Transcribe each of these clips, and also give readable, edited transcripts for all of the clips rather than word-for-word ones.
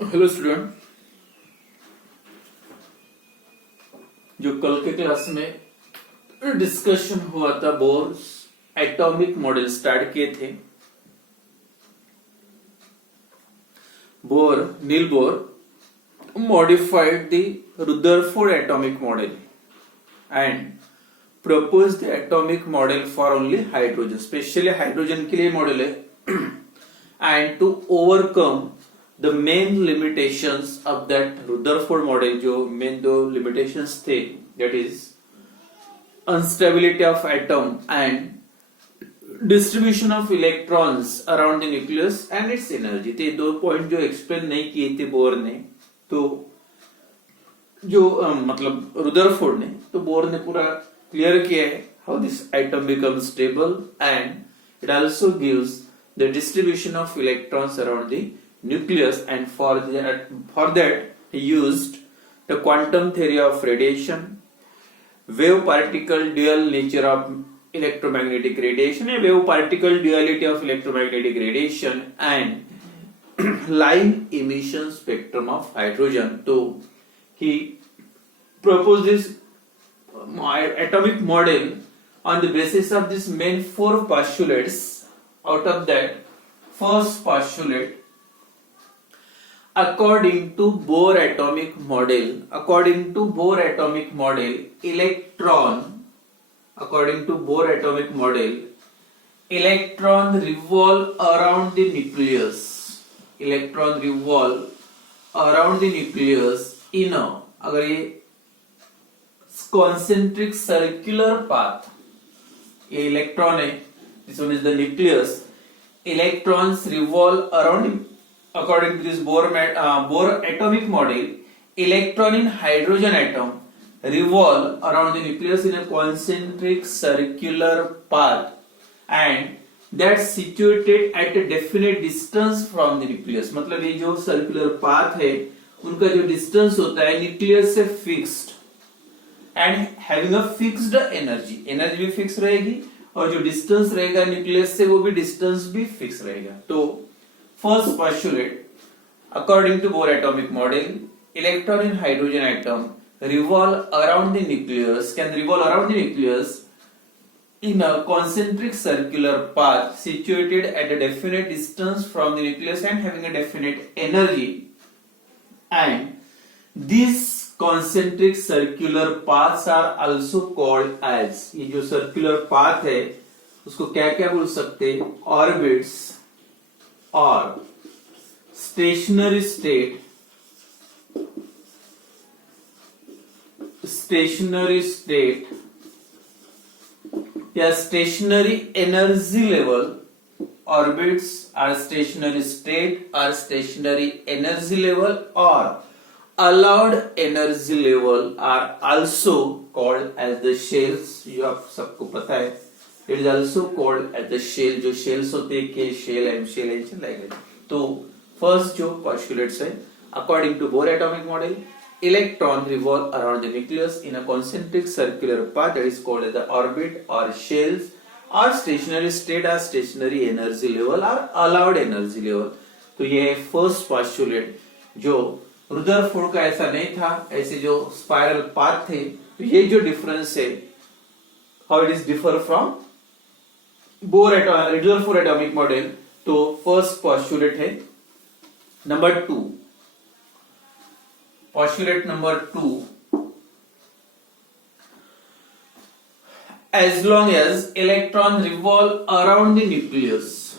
Hello student, जो कल के क्लास में डिस्कशन हुआ था बोर एटॉमिक मॉडल स्टार्ट किए थे। Niels Bohr modified the Rutherford atomic model and proposed the atomic model for only hydrogen, specially hydrogen के लिए मॉडल है and to overcome the main limitations of that Rutherford model, जो main दो limitations थे, that is instability of atom and distribution of electrons around the nucleus and its energy। ते दो point जो explain नहीं किए थे बोर ने, तो जो मतलब रुदरफोर्ड ने, तो बोर ने पूरा क्लियर किया है how this atom becomes stable and it also gives the distribution of electrons around the nucleus, and for that he used the quantum theory of radiation, wave particle dual nature of electromagnetic radiation, a wave particle duality of electromagnetic radiation, and line emission spectrum of hydrogen. So he proposed this atomic model on the basis of this main four postulates. Out of that, first postulate, according to Bohr atomic model, electron revolve around the nucleus. In a, अगर ये concentric circular path, ये electron है, this one is the nucleus. Electrons revolve around, according to this Bohr atomic model, electron in hydrogen atom revolve around the nucleus in a concentric circular path, and that's situated at a definite distance from the nucleus. मतलब ये जो circular path है, उनका जो distance होता है nucleus से fixed and having a fixed energy भी fixed रहेगी, और जो distance रहेगा nucleus से वो भी distance भी fixed रहेगा। तो first postulate, according to Bohr atomic model, electron in hydrogen atom can revolve around the nucleus in a concentric circular path situated at a definite distance from the nucleus and having a definite energy, and these concentric circular paths are also called as, ये जो circular path है उसको क्या क्या बोल सकते हैं, orbits or stationary state या stationary energy level. Orbits are stationary state or stationary energy level or allowed energy level are also called as the shells. जो आप सबको पता है, it is also called as the shell. जो shells होते हैं, K shell, M shell, N shell like that. तो first जो postulates है, according to Bohr atomic model, electron revolve around the nucleus in a concentric circular path that is called as the orbit or shells, or stationary state or stationary energy level or allowed energy level. तो ये है first postulate. जो Rutherford का ऐसा नहीं था, ऐसे जो स्पाइरल पाथ थे, तो ये जो डिफरेंस है, how it is differ from Rutherford atomic model. तो फर्स्ट postulate है. Number 2, postulate number 2, as long as electron revolve around the nucleus,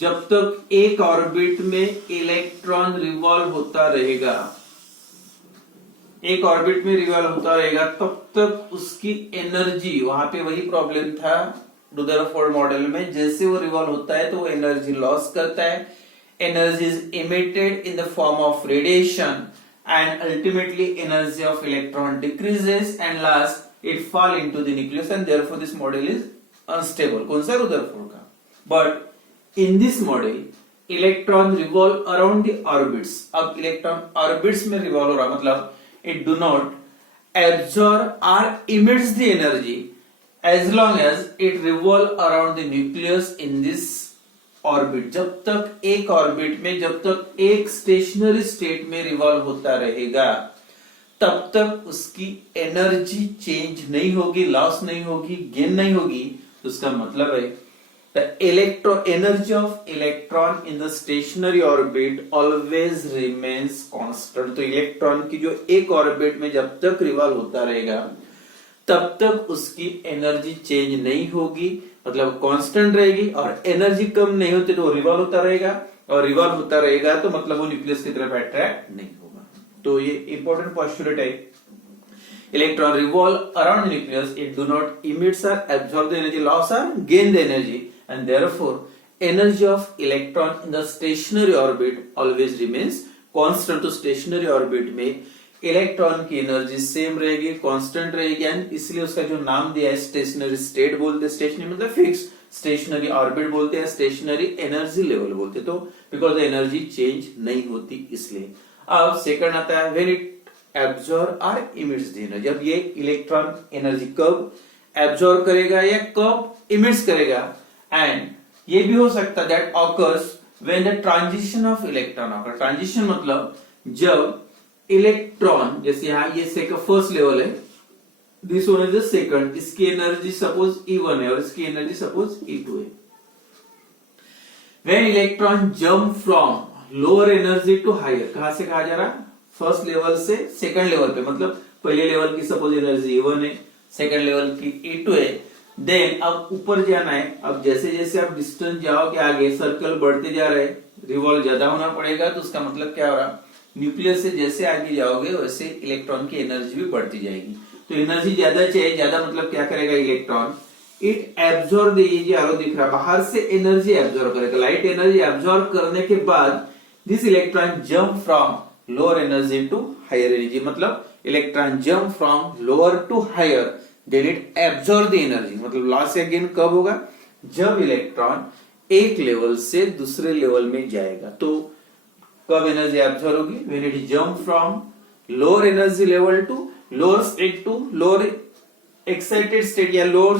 जब तक एक ऑर्बिट में इलेक्ट्रॉन रिवॉल्व होता रहेगा, तब तक उसकी एनर्जी, वहां पे वही प्रॉब्लम था रुदरफोर्ड मॉडल में, जैसे वो रिवॉल्व होता है तो वो एनर्जी लॉस करता है, energy is emitted in the form of radiation, and ultimately energy of electron decreases and last it fall into the nucleus, and therefore this model is unstable. कौन सा रुदरफोर्ड का? But in this model electron revolve around the orbits. अब electron orbits में revolve हो रहा, मतलब it do not absorb or emits the energy as long as it revolve around the nucleus in this orbit, जब तक एक orbit में, जब तक एक स्टेशनरी स्टेट में रिवॉल्व होता रहेगा, तब तक उसकी एनर्जी चेंज नहीं होगी, लॉस नहीं होगी, गेन नहीं होगी। तो उसका मतलब है the electron energy of electron in the stationery orbit always remains constant. तो इलेक्ट्रॉन की जो एक ऑर्बिट में जब तक रिवॉल्व होता रहेगा तब तक उसकी एनर्जी चेंज नहीं होगी, मतलब कांस्टेंट रहेगी, और एनर्जी कम नहीं होती तो रिवॉल्व होता रहेगा, और रिवॉल्व होता रहेगा तो मतलब वो न्यूक्लियस की तरफ अट्रैक्ट नहीं होगा। तो ये इंपॉर्टेंट पोस्टुलेट है। Electron revolve around the nucleus, it do not emits और एब्सॉर्ब द एनर्जी, लॉस और gain the energy, and therefore energy of electron in the stationary orbit always remains constant। तो stationary orbit में electron की energy same रहेगी, constant रहेगी, and इसलिए उसका जो नाम दिया है स्टेशनरी स्टेट बोलते हैं। स्टेशनरी मतलब फिक्स, स्टेशनरी ऑर्बिट बोलते हैं, स्टेशनरी एनर्जी लेवल बोलते हैं। तो बिकॉज एनर्जी चेंज नहीं होती इसलिए। अब सेकंड आता है व्हेन इट एब्सॉर्ब और इमिट्स द एनर्जी। अब ये इलेक्ट्रॉन एनर्जी कब एब्सॉर्ब करेगा या कब इमिट्स करेगा, एंड ये भी हो सकता है that occurs when the transition of electron occur. Transition मतलब जब इलेक्ट्रॉन, जैसे यहां ये फर्स्ट लेवल है, this one is the second, इसकी एनर्जी सपोज E1 है और इसकी एनर्जी सपोज E2 है। When electron jump from lower energy to higher, कहां से कहा जा रहा, फर्स्ट लेवल से सेकंड लेवल पे, मतलब पहले लेवल की सपोज एनर्जी E1 है, सेकंड लेवल की E2 है, देन अब ऊपर जाना है। अब जैसे जैसे आप डिस्टेंस जाओगे आगे, सर्कल बढ़ते जा रहे, रिवॉल्व ज्यादा होना पड़ेगा, तो उसका मतलब क्या हो रहा, न्यूक्लियस से जैसे आगे जाओगे वैसे इलेक्ट्रॉन की एनर्जी भी बढ़ती जाएगी। तो एनर्जी ज्यादा चाहिए, ज्यादा मतलब क्या करेगा इलेक्ट्रॉन, इट एब्सॉर्ब, ये जो एरो दिख रहा है बाहर से एनर्जी एब्सॉर्ब करेगा, लाइट एनर्जी एब्सॉर्ब करने के बाद this electron jump from lower energy to higher energy, मतलब electron jump from lower to higher, then it absorb the energy. मतलब लॉस या गेन कब होगा, जब इलेक्ट्रॉन एक लेवल से दूसरे लेवल में जाएगा। तो कब एनर्जी एब्सॉर्ब होगी, when it jump from lower energy level to lower state to lower excited state, या lower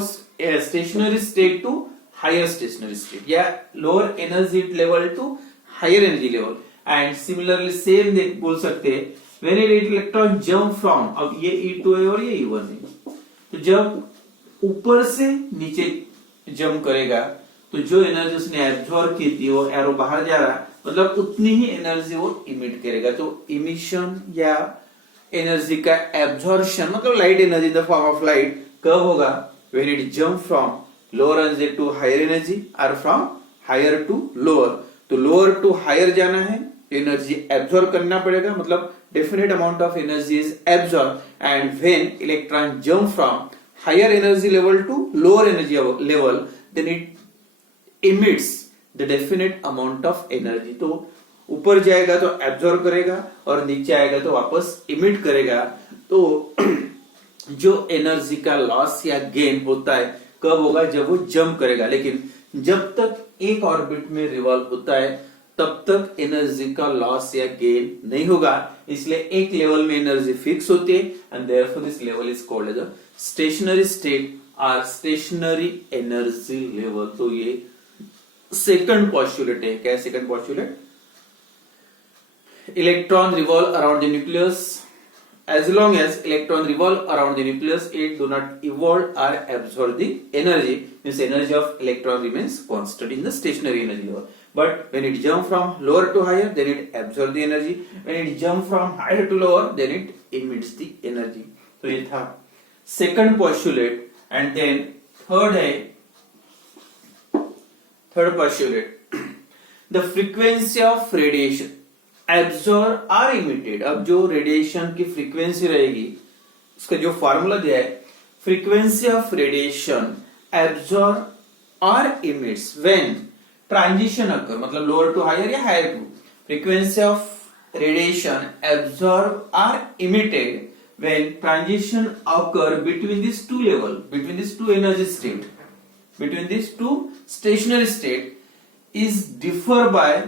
stationary state to higher stationary state, या lower energy level to higher energy level. And similarly same बोल सकते हैं when electron jump from, अब ये E2 है और ये E1 है, तो जब ऊपर से नीचे जंप करेगा तो जो एनर्जी उसने एब्सॉर्ब की थी वो एरो बाहर जा रहा है, मतलब उतनी ही एनर्जी वो इमिट करेगा। तो इमिशन या एनर्जी का एब्सॉर्प्शन मतलब light energy in the form of light कब होगा, when it jump from lower energy to higher energy और फ्रॉम हायर टू लोअर। तो लोअर टू हायर जाना है, एनर्जी एब्सॉर्ब करना पड़ेगा, मतलब definite amount of energy is absorbed, and when electron jump from higher energy level to lower energy level, then it emits the definite amount of energy। तो ऊपर जाएगा तो absorb करेगा और नीचे आएगा तो वापस इमिट करेगा। तो जो एनर्जी का लॉस या गेन होता है कब होगा, जब वो जंप करेगा। लेकिन जब तक एक ऑर्बिट में रिवॉल्व होता है तब तक एनर्जी का लॉस या गेन नहीं होगा, इसलिए एक लेवल में एनर्जी फिक्स होती है, and therefore this level is called as a stationary state और स्टेशनरी एनर्जी लेवल। तो ये सेकंड पोस्टुलेट है। क्या है second postulate, electron revolve around the nucleus, as long as electron revolve around the nucleus it do not evolve or absorb the energy, means energy of electron remains constant in the stationary energy level, but when it jump from lower to higher then it absorb the energy, when it jump from higher to lower then it emits the energy। तो ये था second postulate। and then third है third postulate, the frequency of radiation absorb और emitted. अब जो radiation की frequency रहेगी उसका जो फॉर्मूला दिया है, फ्रीक्वेंसी ऑफ रेडिएशन एब्सॉर्ब और इमिट्स व्हेन ट्रांजिशन अकर, मतलब लोअर टू हायर या higher to, frequency of radiation absorb और emitted when transition occur between this two level, between this two energy state, between this two stationary state is differ by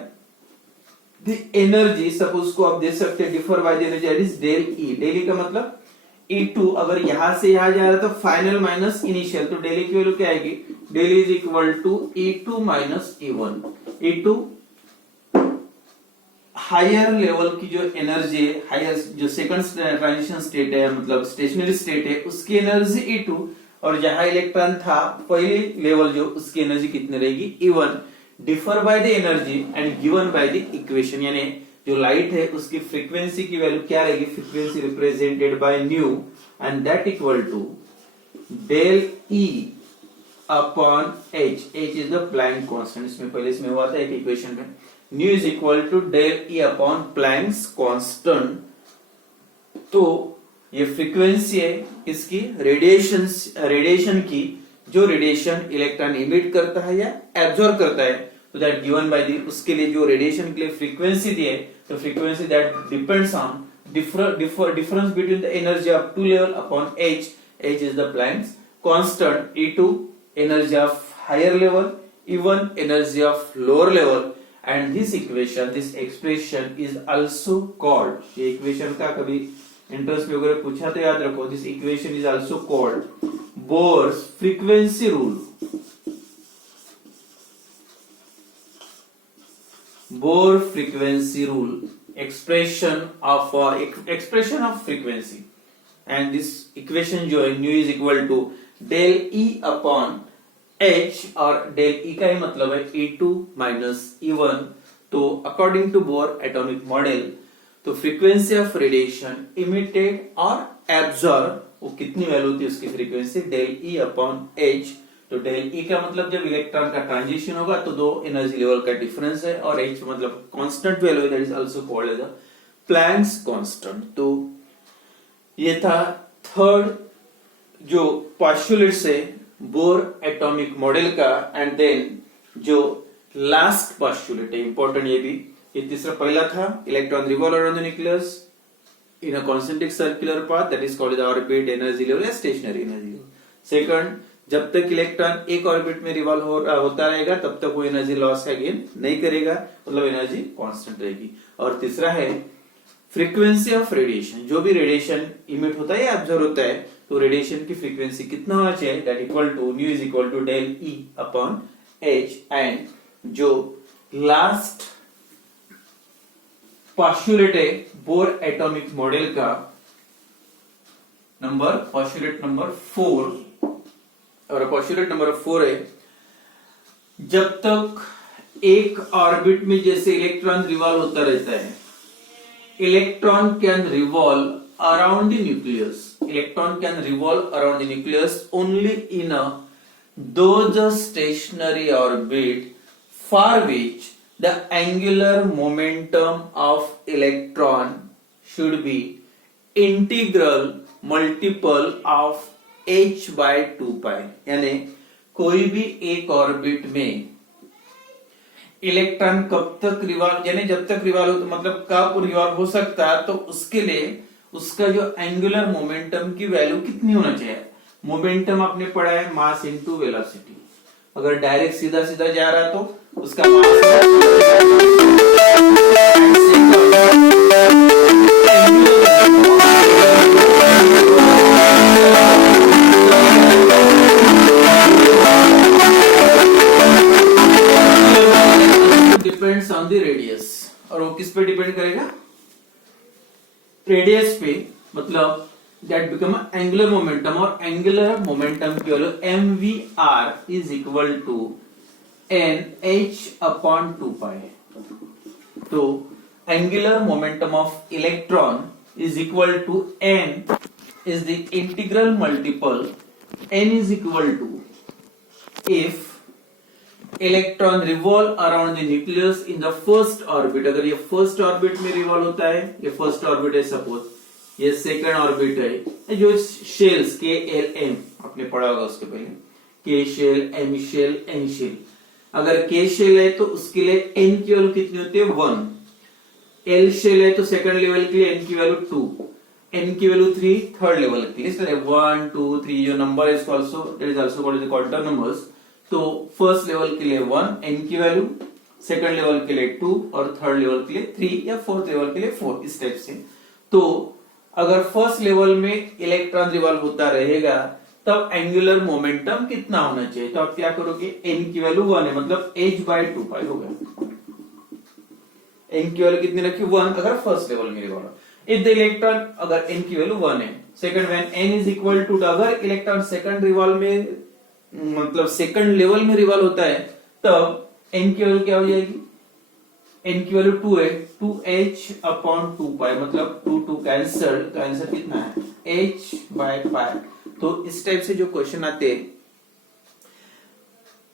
the energy. Suppose को आप दे सकते हैं differ by the energy that is del E. Del E का मतलब E2 अगर यहां से यहां जा रहा है तो फाइनल माइनस इनिशियल, तो डेल ई की वैल्यू क्या आएगी, del is equal to E2 minus E1। E2 higher level की जो एनर्जी है, हायर जो सेकंड ट्रांजिशन स्टेट है मतलब स्टेशनरी स्टेट है, उसकी एनर्जी E2, और जहां इलेक्ट्रॉन था पहली लेवल जो, उसकी एनर्जी कितनी रहेगी E1, differ by the energy and given by the equation. यानी जो लाइट है उसकी फ्रीक्वेंसी की वैल्यू क्या रहेगी, frequency represented by nu, and that equal to del E upon H। H is the Planck constant, इसमें पहले इसमें हुआ था एक इक्वेशन में, nu is equal to del E upon Planck's constant. तो ये फ्रीक्वेंसी है इसकी रेडिएशन की, जो रेडिएशन इलेक्ट्रॉन इमिट करता है या एब्जॉर्ब करता है, तो दैट गिवन बाय दी, उसके लिए जो रेडिएशन के लिए फ्रीक्वेंसी दी है, तो frequency that depends on difference between the energy of two level upon H is the Planck's constant, E2 energy of higher level, E1 energy of lower level, and this expression is also called, ये equation का कभी entrance में वगैरह पूछा तो याद रखो, this equation is also called Bohr's frequency rule। Bohr frequency rule, expression of frequency, and this equation जो है, nu is equal to del E upon H, और del E का ही मतलब है E2 minus E1। तो according to Bohr atomic model, तो frequency of radiation emitted और absorb, वो कितनी वैल्यू होती है उसकी frequency, del E upon H। तो डेल E का मतलब जब इलेक्ट्रॉन का ट्रांजिशन होगा तो दो एनर्जी लेवल का डिफरेंस है, और H मतलब कांस्टेंट वैल्यू है, that is also called as the Planck's constant. तो ये था थर्ड जो पोस्टुलेट्स है बोर एटॉमिक मॉडल का, एंड देन जो लास्ट पोस्टुलेट है इंपॉर्टेंट, ये भी, ये तीसरा, पहला था electron revolve around the nucleus in a concentric circular path, that is called the orbit energy level या स्टेशनरी एनर्जी लेवल। सेकंड, जब तक इलेक्ट्रॉन एक ऑर्बिट में रिवॉल्व होता रहेगा तब तक वो एनर्जी लॉस का गेन नहीं करेगा, मतलब एनर्जी कांस्टेंट रहेगी। और तीसरा है फ्रीक्वेंसी ऑफ रेडिएशन, जो भी रेडिएशन इमिट होता है या एब्जॉर्ब होता है, तो रेडिएशन की फ्रीक्वेंसी कितना होना चाहिए, that equal to nu is equal to del E upon H। And जो लास्ट पोस्टुलेट है बोर एटॉमिक मॉडल का, पोस्टुलेट नंबर 4, और पोस्टुलेट नंबर 4 है, जब तक एक ऑर्बिट में जैसे इलेक्ट्रॉन रिवॉल्व होता रहता है, electron can revolve around the nucleus, electron can revolve around the nucleus only in those stationary orbit for which the angular momentum of electron should be integral multiple of h by 2 pi। यानी कोई भी एक orbit में electron कब तक revolve, यानी जब तक रिवॉल्व हो, मतलब कब रिवॉल्व हो सकता है, तो उसके लिए उसका जो एंगुलर मोमेंटम की वैल्यू कितनी होना चाहिए। मोमेंटम आपने पढ़ा है मास इनटू वेलोसिटी, अगर डायरेक्ट सीधा सीधा जा रहा तो उसका डिपेंड्स ऑन द रेडियस, और वो किस पे डिपेंड करेगा, रेडियस पे, मतलब that become angular momentum, और angular momentum की value mvr is equal to nh upon 2 pi। तो angular momentum of electron is equal to n is the integral multiple, n is equal to, if electron revolve around the nucleus in the first orbit, अगर ये first orbit में revolve होता है, ये first orbit है suppose, ये second orbit है, जो शेल्स के एल एम आपने पढ़ा होगा उसके पहले, K shell, M shell, N shell, अगर के शेल है तो उसके लिए एन की वैल्यू कितनी होती है 1, एल शेल है तो सेकंड लेवल के लिए एन की वैल्यू 2, एन की वैल्यू 3 थर्ड लेवल के लिए, इसलिए 1 2 3 जो नंबर है इसको also that is also called the quantum numbers. तो फर्स्ट लेवल के लिए 1 एन की वैल्यू, सेकंड लेवल के लिए 2, और थर्ड लेवल के लिए 3 या फोर्थ लेवल के लिए 4, इस टाइप से। तो अगर फर्स्ट लेवल में इलेक्ट्रॉन रिवॉल्व होता रहेगा तब एंगुलर मोमेंटम कितना होना चाहिए? तो आप क्या करोगे, n की वैल्यू 1 है मतलब h/2π हो गया। n की वैल्यू कितनी रखी? 1 अगर फर्स्ट लेवल में रिवॉल्व। इफ द इलेक्ट्रॉन, अगर n की वैल्यू 1 है, second when n is equal to, अगर इलेक्ट्रॉन सेकंड रिवॉल्व में मतलब सेकंड लेवल में रिवॉल्व होता है तब n की वैल्यू क्या हो जाएगी? n की वैल्यू 2 है, 2h/2π मतलब 2 कैंसल, तो आंसर कितना है h/π। तो इस टाइप से जो क्वेश्चन आते हैं,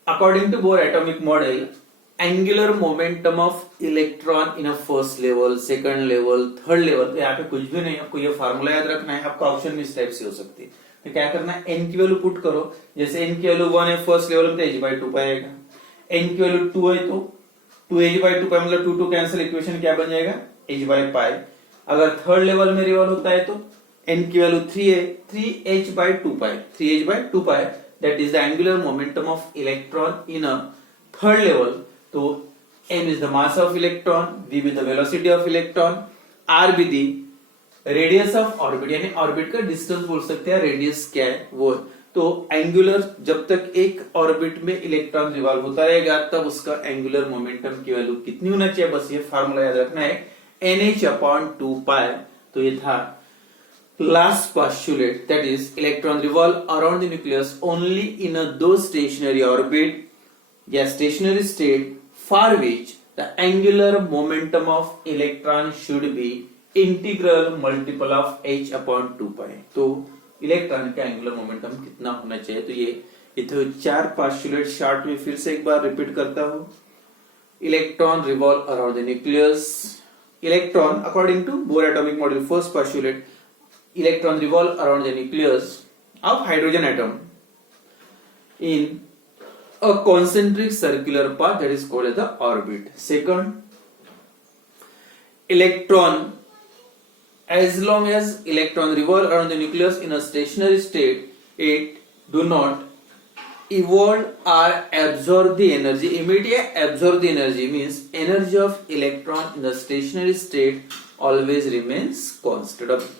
according to Bohr atomic model, angular momentum of electron in a first level, second level, third level, तो यहाँ पे कुछ भी नहीं, आपको ये फार्मूला याद रखना है। आपका ऑप्शन भी इस टाइप से हो सकती है। तो क्या करना है, n की वैल्यू पुट करो। जैसे n की वैल्यू 1 है फर्स्ट लेवल में, तो h/2π आएगा। n की वैल्यू 2 है तो 2h/2π मतलब 2 कैंसिल, इक्वेशन क्या बन जाएगा h/π। अगर थर्ड लेवल में रिवॉल्व होता है तो n की वैल्यू 3 है, 3h/2π, 3h/2π, that is the angular momentum of electron in a third level. तो m is the mass of electron, v be the velocity of electron, r be the radius of orbit, यानी orbit का distance बोल सकते हैं, radius क्या है वो। तो एंगुलर, जब तक एक ऑर्बिट में इलेक्ट्रॉन रिवॉल्व होता रहेगा तब उसका एंगुलर मोमेंटम की वैल्यू कितनी होना चाहिए, बस ये फार्मूला याद रखना है, nh/2π। तो ये था last postulate, that is electron revolve around the nucleus only in a those stationary orbit या stationary state for which the angular momentum of electron should be integral multiple of h/2π। तो electron का angular momentum कितना होना चाहिए? तो ये तो 4 postulate short में फिर से एक बार रिपीट करता हूं। Electron revolve around the nucleus, electron according to Bohr atomic model, first postulate, electron revolve around the nucleus of hydrogen atom in a concentric circular path that is called as the orbit. Second, electron, as long as electron revolve around the nucleus in a stationary state, it do not evolve or absorb the energy. Immediate absorb the energy means energy of electron in the stationary state always remains constant.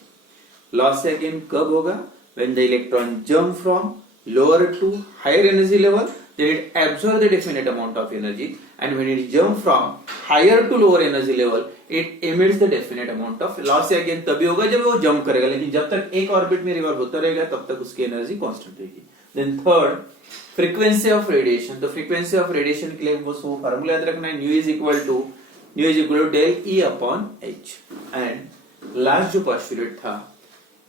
Loss again कब होगा? When the electron jump from lower to higher energy level, then it absorb the definite amount of energy, and when it jump from higher to lower energy level, it emits the definite amount of loss again तभी होगा जब वो jump करेगा, लेकिन जब तक एक orbit में रिवॉल्व होता रहेगा तब तक उसकी एनर्जी कांस्टेंट रहेगी। Then third, frequency of radiation। तो frequency of radiation के लिए बस वो फार्मूला याद रखना है, nu is equal to del E/h। and last जो postulate था,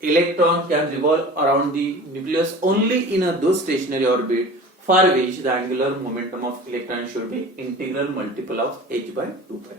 electron can revolve around the nucleus only in a those stationary orbit for which the angular momentum of electron should be integral multiple of h/2π।